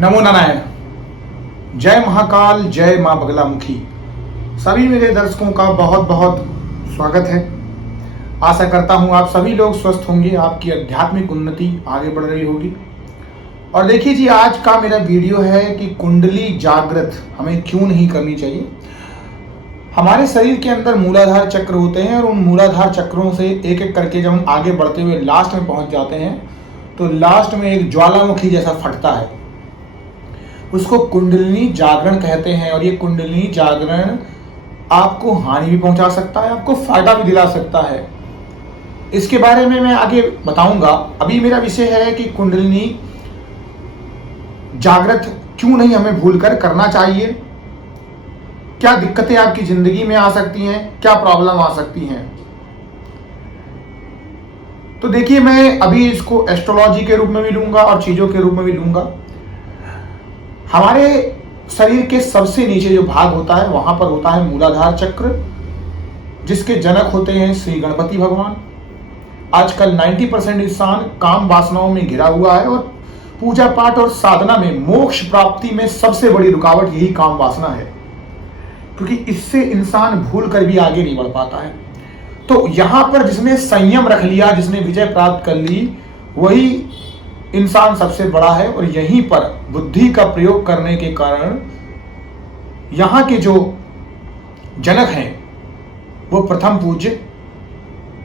नमो नारायण। जय महाकाल, जय माँ बगलामुखी। सभी मेरे दर्शकों का बहुत बहुत स्वागत है। आशा करता हूँ आप सभी लोग स्वस्थ होंगे, आपकी आध्यात्मिक उन्नति आगे बढ़ रही होगी। और देखिए जी, आज का मेरा वीडियो है कि कुंडली जागृत हमें क्यों नहीं करनी चाहिए। हमारे शरीर के अंदर मूलाधार चक्र होते हैं और उन मूलाधार चक्रों से एक एक करके जब हम आगे बढ़ते हुए लास्ट में पहुंच जाते हैं तो लास्ट में एक ज्वालामुखी जैसा फटता है, उसको कुंडलिनी जागरण कहते हैं। और ये कुंडलिनी जागरण आपको हानि भी पहुंचा सकता है, आपको फायदा भी दिला सकता है। इसके बारे में मैं आगे बताऊंगा। अभी मेरा विषय है कि कुंडलिनी जागृत क्यों नहीं हमें भूलकर करना चाहिए, क्या दिक्कतें आपकी जिंदगी में आ सकती हैं, क्या प्रॉब्लम आ सकती हैं। तो देखिए, मैं अभी इसको एस्ट्रोलॉजी के रूप में भी लूंगा और चीजों के रूप में भी लूंगा। हमारे शरीर के सबसे नीचे जो भाग होता है वहां पर होता है मूलाधार चक्र, जिसके जनक होते हैं श्री गणपति भगवान। आजकल 90% इंसान काम वासनाओं में घिरा हुआ है और पूजा पाठ और साधना में मोक्ष प्राप्ति में सबसे बड़ी रुकावट यही काम वासना है, क्योंकि इससे इंसान भूल कर भी आगे नहीं बढ़ पाता है। तो यहां पर जिसने संयम रख लिया, जिसने विजय प्राप्त कर ली, वही इंसान सबसे बड़ा है। और यहीं पर बुद्धि का प्रयोग करने के कारण यहां के जो जनक हैं वो प्रथम पूज्य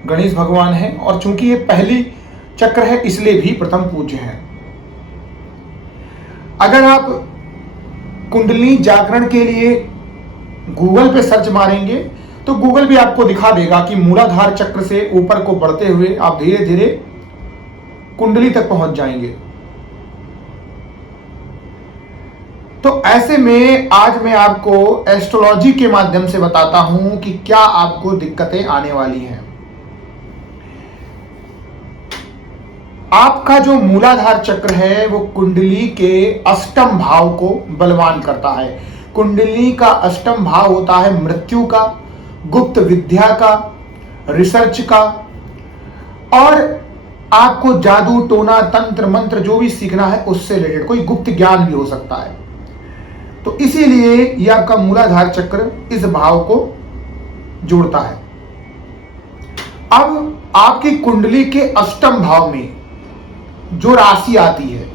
गणेश भगवान हैं। और चूंकि ये पहली चक्र है इसलिए भी प्रथम पूज्य हैं। अगर आप कुंडलिनी जागरण के लिए गूगल पे सर्च मारेंगे तो गूगल भी आपको दिखा देगा कि मूलाधार चक्र से ऊपर को बढ़ते हुए आप धीरे धीरे कुंडली तक पहुंच जाएंगे। तो ऐसे में आज मैं आपको एस्ट्रोलॉजी के माध्यम से बताता हूं कि क्या आपको दिक्कतें आने वाली हैं। आपका जो मूलाधार चक्र है वो कुंडली के अष्टम भाव को बलवान करता है। कुंडली का अष्टम भाव होता है मृत्यु का, गुप्त विद्या का, रिसर्च का, और आपको जादू टोना तंत्र मंत्र जो भी सीखना है उससे रिलेटेड कोई गुप्त ज्ञान भी हो सकता है। तो इसीलिए यह आपका मूलाधार चक्र इस भाव को जोड़ता है। अब आपकी कुंडली के अष्टम भाव में जो राशि आती है,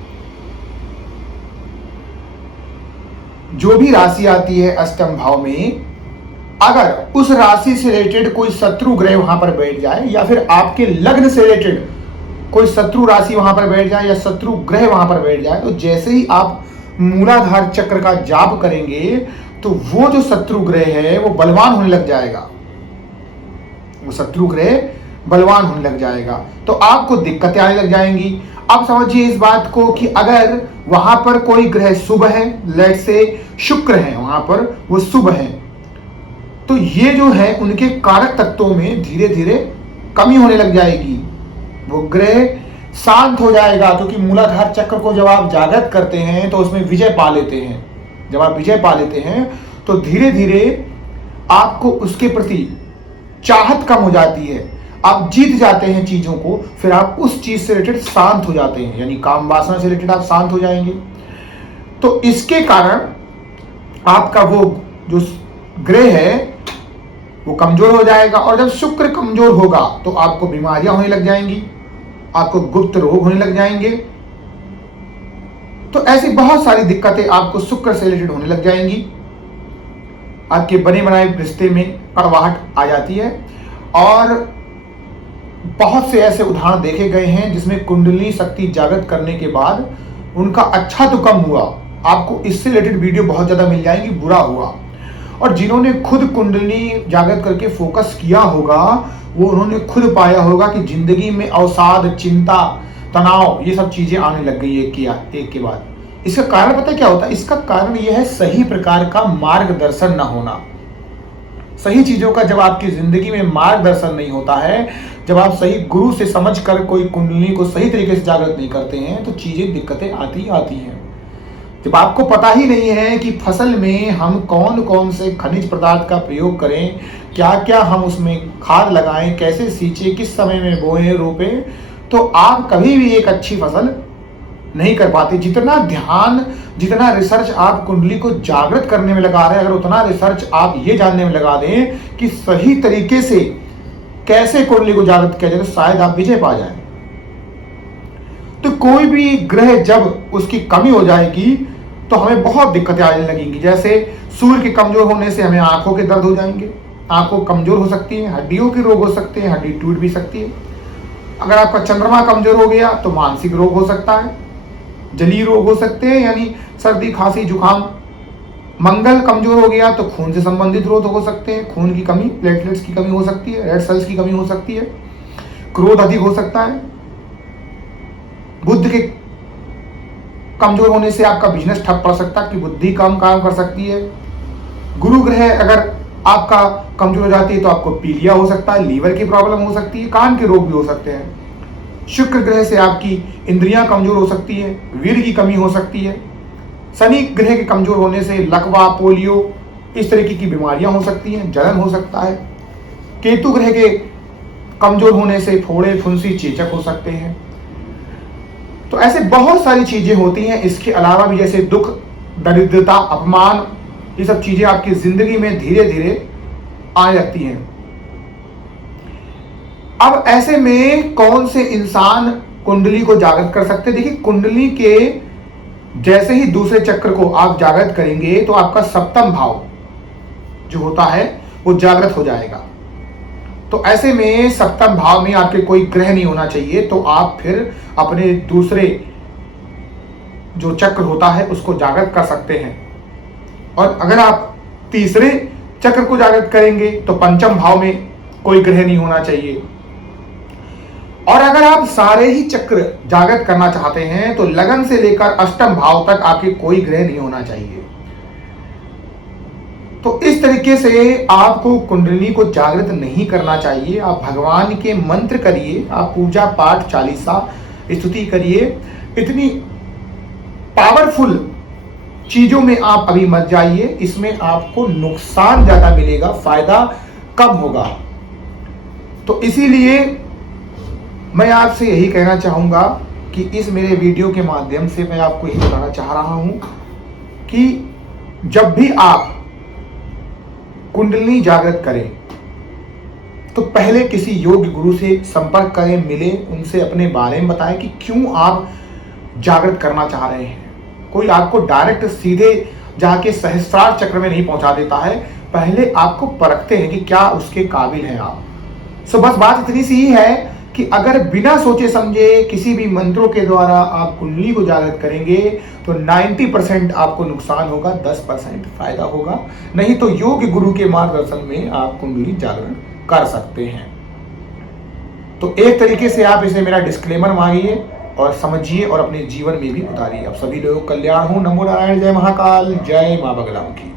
जो भी राशि आती है अष्टम भाव में, अगर उस राशि से रिलेटेड कोई शत्रु ग्रह वहां पर बैठ जाए या फिर आपके लग्न से रिलेटेड कोई शत्रु राशि वहां पर बैठ जाए या शत्रु ग्रह वहां पर बैठ जाए, तो जैसे ही आप मूलाधार चक्र का जाप करेंगे तो वो जो शत्रु ग्रह है वो बलवान होने लग जाएगा। वो शत्रु ग्रह बलवान होने लग जाएगा तो आपको दिक्कतें आने लग जाएंगी। अब समझिए इस बात को कि अगर वहां पर कोई ग्रह शुभ है, लेट से शुक्र है, वहां पर वो शुभ है, तो ये जो है उनके कारक तत्वों में धीरे धीरे कमी होने लग जाएगी। वो ग्रह शांत हो जाएगा, क्योंकि मूलाधार चक्र को जब आप जागृत करते हैं तो उसमें विजय पा लेते हैं। जब आप विजय पा लेते हैं तो धीरे धीरे आपको उसके प्रति चाहत कम हो जाती है, आप जीत जाते हैं चीजों को, फिर आप उस चीज से रिलेटेड शांत हो जाते हैं, यानी काम वासना से रिलेटेड आप शांत हो जाएंगे। तो इसके कारण आपका वो जो ग्रह है वो कमजोर हो जाएगा। और जब शुक्र कमजोर होगा तो आपको बीमारियां होने लग जाएंगी, आपको गुप्त रोग होने लग जाएंगे। तो ऐसी बहुत सारी दिक्कतें आपको शुक्र से रिलेटेड होने लग जाएंगी। आपके बने बनाए रिश्ते में कड़वाहट आ जाती है। और बहुत से ऐसे उदाहरण देखे गए हैं जिसमें कुंडलिनी शक्ति जागृत करने के बाद उनका अच्छा तो कम हुआ, आपको इससे रिलेटेड वीडियो बहुत ज्यादा मिल जाएंगी, बुरा हुआ। और जिन्होंने खुद कुंडलिनी जागृत करके फोकस किया होगा वो उन्होंने खुद पाया होगा कि जिंदगी में अवसाद, चिंता, तनाव, ये सब चीजें आने लग गई एक के बाद। इसका कारण पता है क्या होता है? इसका कारण यह है सही प्रकार का मार्गदर्शन न होना। सही चीजों का जब आपकी जिंदगी में मार्गदर्शन नहीं होता है, जब आप सही गुरु से समझकर कोई कुंडलिनी को सही तरीके से जागृत नहीं करते हैं तो चीजें दिक्कतें आती हैं। जब आपको पता ही नहीं है कि फसल में हम कौन कौन से खनिज पदार्थ का प्रयोग करें, क्या क्या हम उसमें खाद लगाएं, कैसे सींचे, किस समय में बोएं, रोपें, तो आप कभी भी एक अच्छी फसल नहीं कर पाते। जितना ध्यान, जितना रिसर्च आप कुंडली को जागृत करने में लगा रहे हैं, अगर उतना रिसर्च आप ये जानने में लगा दें कि सही तरीके से कैसे कुंडली को जागृत किया जाए, तो शायद आप विजय पा जाएं। तो कोई भी ग्रह जब उसकी कमी हो जाएगी तो हमें बहुत दिक्कतें आने लगेंगी। जैसे सूर्य के कमजोर होने से हमें आंखों के दर्द हो जाएंगे, आंखों कमजोर हो सकती है, हड्डियों के रोग हो सकते हैं, हड्डी टूट भी सकती है। अगर आपका चंद्रमा कमजोर हो गया तो मानसिक रोग हो सकता है, जलीय रोग हो सकते हैं, यानी सर्दी, खांसी, जुकाम। मंगल कमजोर हो गया तो खून से संबंधित रोग हो सकते हैं, खून की कमी, प्लेटलेट्स की कमी हो सकती है, रेड सेल्स की कमी हो सकती है, क्रोध अधिक हो सकता है। बुध के कमजोर होने से आपका बिजनेस ठप पड़ सकता है, कि बुद्धि कम काम कर सकती है। गुरु ग्रह अगर आपका कमजोर हो जाती है तो आपको पीलिया हो सकता है, लीवर की प्रॉब्लम हो सकती है, कान के रोग भी हो सकते हैं। शुक्र ग्रह से आपकी इंद्रियां कमजोर हो सकती है, वीर्य की कमी हो सकती है। शनि ग्रह के कमजोर होने से लकवा, पोलियो, इस तरीके की बीमारियां हो सकती हैं, जलन हो सकता है। केतु ग्रह के कमजोर होने से फोड़े, फुंसी, चेचक हो सकते हैं। तो ऐसे बहुत सारी चीजें होती हैं। इसके अलावा भी जैसे दुख, दरिद्रता, अपमान, ये सब चीजें आपकी जिंदगी में धीरे धीरे आने लगती हैं। अब ऐसे में कौन से इंसान कुंडली को जागृत कर सकते हैं? देखिए, कुंडली के जैसे ही दूसरे चक्र को आप जागृत करेंगे तो आपका सप्तम भाव जो होता है वो जागृत हो जाएगा। तो ऐसे में सप्तम भाव में आपके कोई ग्रह नहीं होना चाहिए, तो आप फिर अपने दूसरे जो चक्र होता है उसको जागृत कर सकते हैं। और अगर आप तीसरे चक्र को जागृत करेंगे तो पंचम भाव में कोई ग्रह नहीं होना चाहिए। और अगर आप सारे ही चक्र जागृत करना चाहते हैं तो लगन से लेकर अष्टम भाव तक आपके कोई ग्रह नहीं होना चाहिए। तो इस तरीके से आपको कुंडली को जागृत नहीं करना चाहिए। आप भगवान के मंत्र करिए, आप पूजा पाठ, चालीसा, स्तुति करिए। इतनी पावरफुल चीजों में आप अभी मत जाइए, इसमें आपको नुकसान ज्यादा मिलेगा, फायदा कम होगा। तो इसीलिए मैं आपसे यही कहना चाहूंगा कि इस मेरे वीडियो के माध्यम से मैं आपको यही बताना चाह रहा हूं कि जब भी आप कुंडली जागृत करें तो पहले किसी योग्य गुरु से संपर्क करें, मिले, उनसे अपने बारे में बताएं कि क्यों आप जागृत करना चाह रहे हैं। कोई आपको डायरेक्ट सीधे जाके सहस्त्रार चक्र में नहीं पहुंचा देता है, पहले आपको परखते हैं कि क्या उसके काबिल हैं आप। सो बस बात इतनी सी ही है कि अगर बिना सोचे समझे किसी भी मंत्रों के द्वारा आप कुंडली को जागृत करेंगे तो 90% आपको नुकसान होगा, 10% फायदा होगा। नहीं तो योग्य गुरु के मार्गदर्शन में आप कुंडली जागरण कर सकते हैं। तो एक तरीके से आप इसे मेरा डिस्क्लेमर मांगिए और समझिए और अपने जीवन में भी उतारिए। आप सभी लोगों का कल्याण हो। नमो नारायण, जय महाकाल, जय मां बगलामुखी।